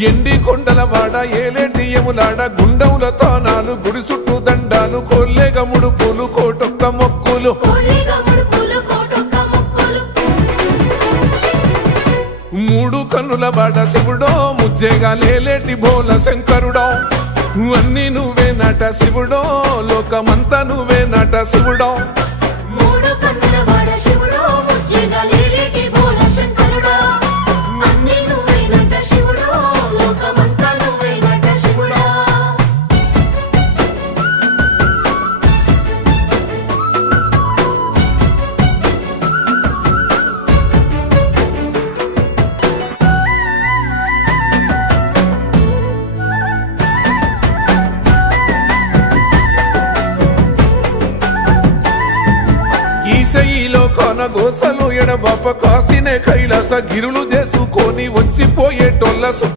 ఎండి కొండలవాడ ఏలేటి యములాడ గుండముల తానాలు గుడి చుట్టూ దండాలు కొల్లేగ ముడుపులు కోటొక్క మొక్కులు మూడు కన్నుల బాట శివుడో ముజ్జేగా లేలేటి బోల శంకరుడో అన్ని నువ్వే నట శివుడో లోకమంతా నువ్వే నట శివుడో ఈశయిలో కొనగోసలు ఎడబాప కాసినే కైలాస గిరులు చేసుకొని వచ్చిపోయేటోళ్ళ